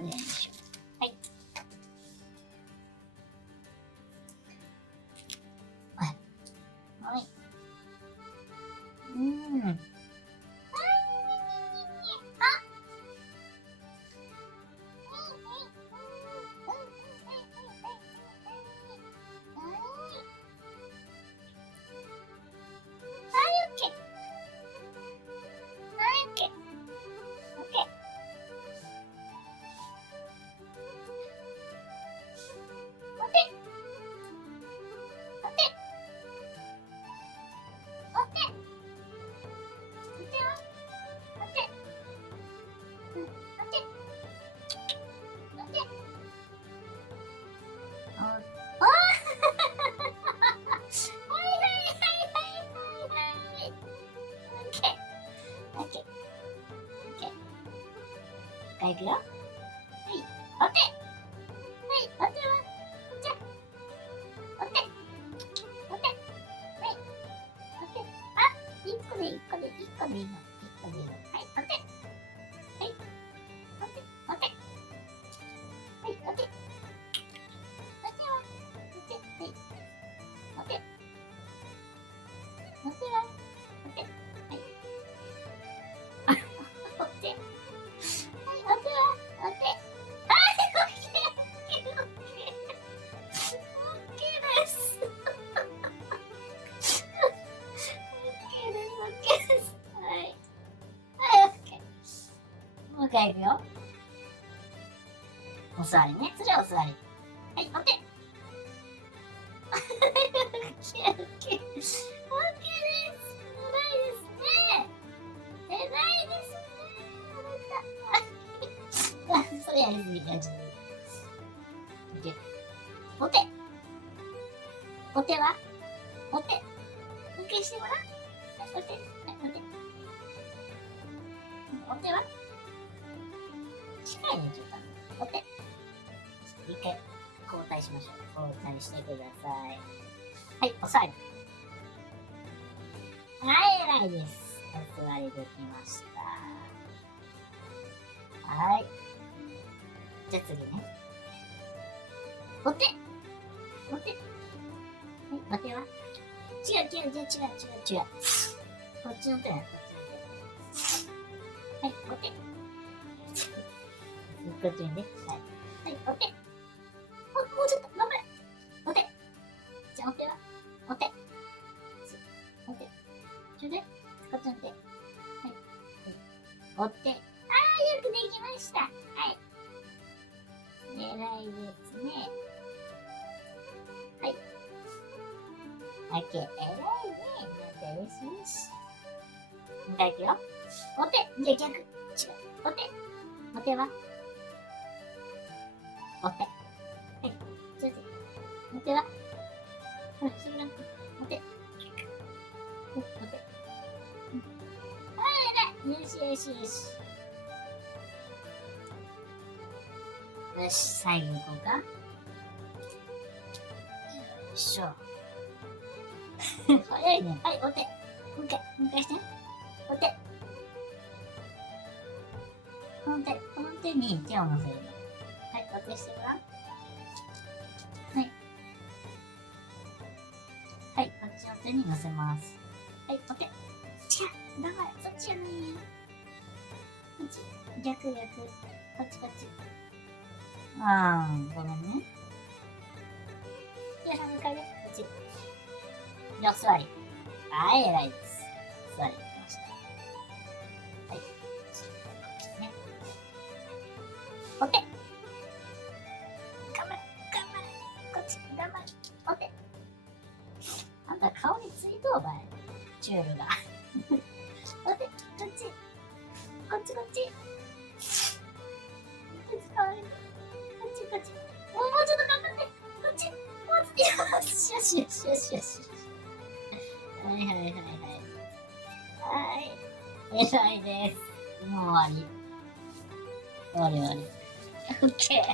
お願いします。はい。はい。いくよ。はい。お手。はい。お手は。お茶。お手。お手。はい。お手。あ、一個でいいの。一個でいいの。はい。お手。はい。お手。お手。はい。お手。お手は。お手。はい。お手。お手は。お手。はい。お手。もう一回いくよ。お座りね。それはお座り。はい、お手。オッケー。オッケーです。偉いですね。偉いですね。それやりすぎ、やりすぎ。お手。お手はお手。オッケーしてごらん。お手。お手。お手は近いね、ちょっと。お手。一回交代しましょう。交代してください。はい、お座り。はい、偉いです。お座りできました。はい。じゃあ次ね。お手。お手。はい、お手は違う。こっちの手ね、はい、お手。こっちにね。はい。はい、お手。もうちょっと、頑張れ。お手。じゃあ、お手はお手。お手。ちょうだい。こっちの手。はい。お手。よくできました。はい。偉いですね。はい。オッケー。偉いね。仲良しよし。もう一回いくよ。お手。じゃあ逆。違う。お手。お手はお手。はい。ちょっと。お手はほら、それなんて。お手。お手。偉い。よし。よし、最後行こうか。よいしょ。早いね。はい、お手。もう一回して。お手。この手に手を乗せるの。はい、お手してごらん。はい。はい、こっちの手に乗せます。はい、お手。違う。頑張れ。そっちじゃないよ。こっち。逆。こっち。ごめんね。じゃあ、もう一回ね。こっち。で、お座り。はい、偉いです。座りできました。はい。ね。お手。頑張れ。こっち。頑張れ。お手。あんた顔についとうばい。チュールが。お手。こっち。こっち。かわいい。こっち。もうちょっと頑張って。こっち。もうちょっと。よし。はい。偉いです。もう終わり。オッケー。は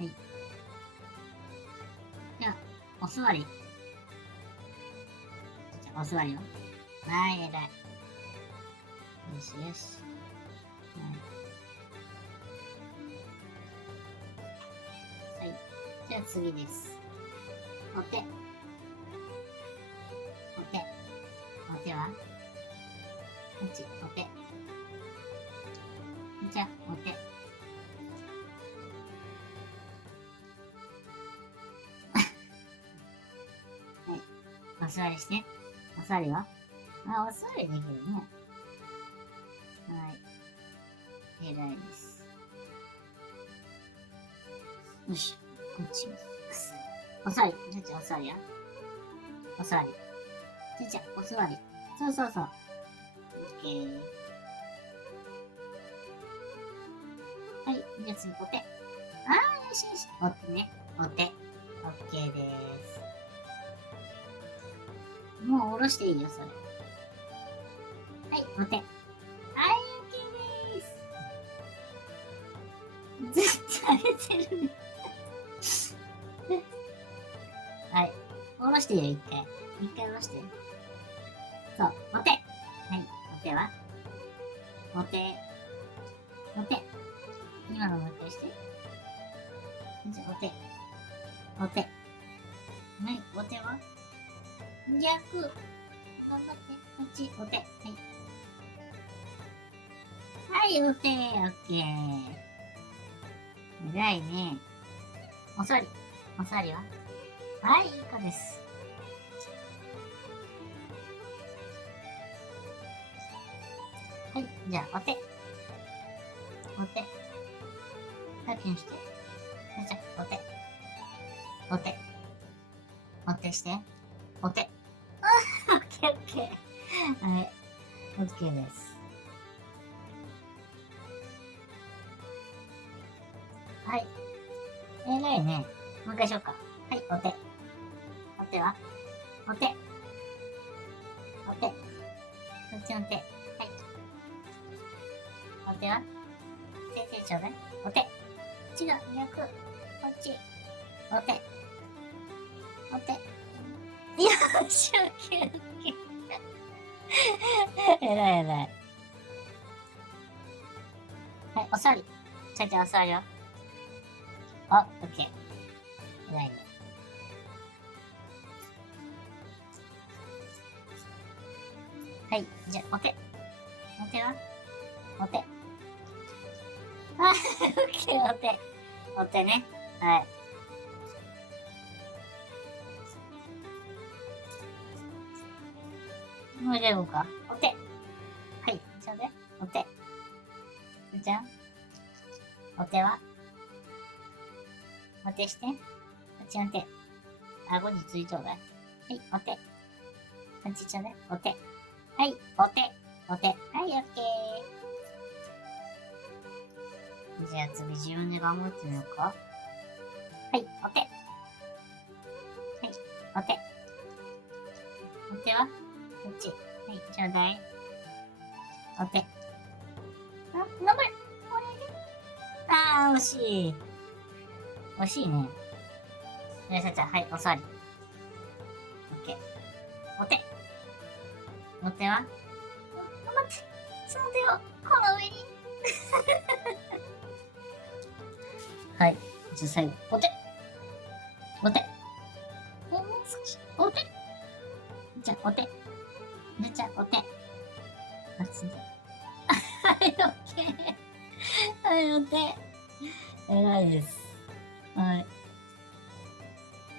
い。じゃあ、お座り。お座りよ。はい、偉い。よしよし。はい。はい。じゃあ次です。お手。お手。お手はこっち、お手。じゃあ、お手。はい。お座りして。お座りはあ、お座りできるね。はい。偉いです。よし。こっちも。お座り。じゃあ、お座りや。お座り。じゃあ、お座り。そうそうそう。オッケー。はい。じゃあ次、お手。あー、よしよし。お手ね。お手。オッケーです。もう下ろしていいよ、それ。はい、お手。はい、オッケーです。ずっと上げてるね。はい。下ろしてよ、一回。一回下ろして。そう、お手。はい、お手はお手。お手。今のもう一回して。じゃあ、お手。お手。はい、お手は逆。頑張って。こっち、お手。はい。はい、お手。オッケー。偉いね。お座り。お座りははい、いい子です。はい、じゃあ、お手。お手。タッチして。じゃあ、お手。お手。お手して。お手。オッケーオッケー。はい。オッケーです。はい。偉いね。もう一回しようか。はい、お手。お手はお手。お手。こっちの手。はい。お手は先生ちょうだい。お手。違う、逆。こっち。お手。お手。よし、オッケーオッケー。偉い偉い。はい、お座り。ちゃんちゃんお座りよ。お、オッケー。偉いね。はい、じゃあ、お手。お手はお手。あ、オッケー、お手。お手ね。はい。もう一回行こうか。お手。はい、ちょうだい。お手。じゃん。お手はお手して。こっちの手。顎についちょうだい。はい、お手。こっちちょうだい。お手。はい、お手。お手。はい、オッケー。じゃあ次自分で頑張ってみようか。はい、お手。はい、お手。お手はこっち。はい、ちょうだい。お手。あ、頑張れ。これで。あー、惜しい。惜しいね。よし、じゃあ、はい、お座り。オッケー。お手。お手は頑張って。その手を、この上に。はい。じゃあ最後、お手。お手。もう少し。お手。じゃあ、お手。じゃあ、お手。あ、つんで。はい、オッケー。はい、お手。偉いです。はい。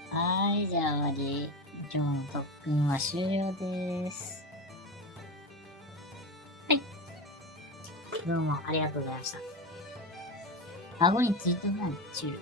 はい、じゃあ終わり。今日の特訓は終了です。はい。どうもありがとうございました。顎についてないチュール。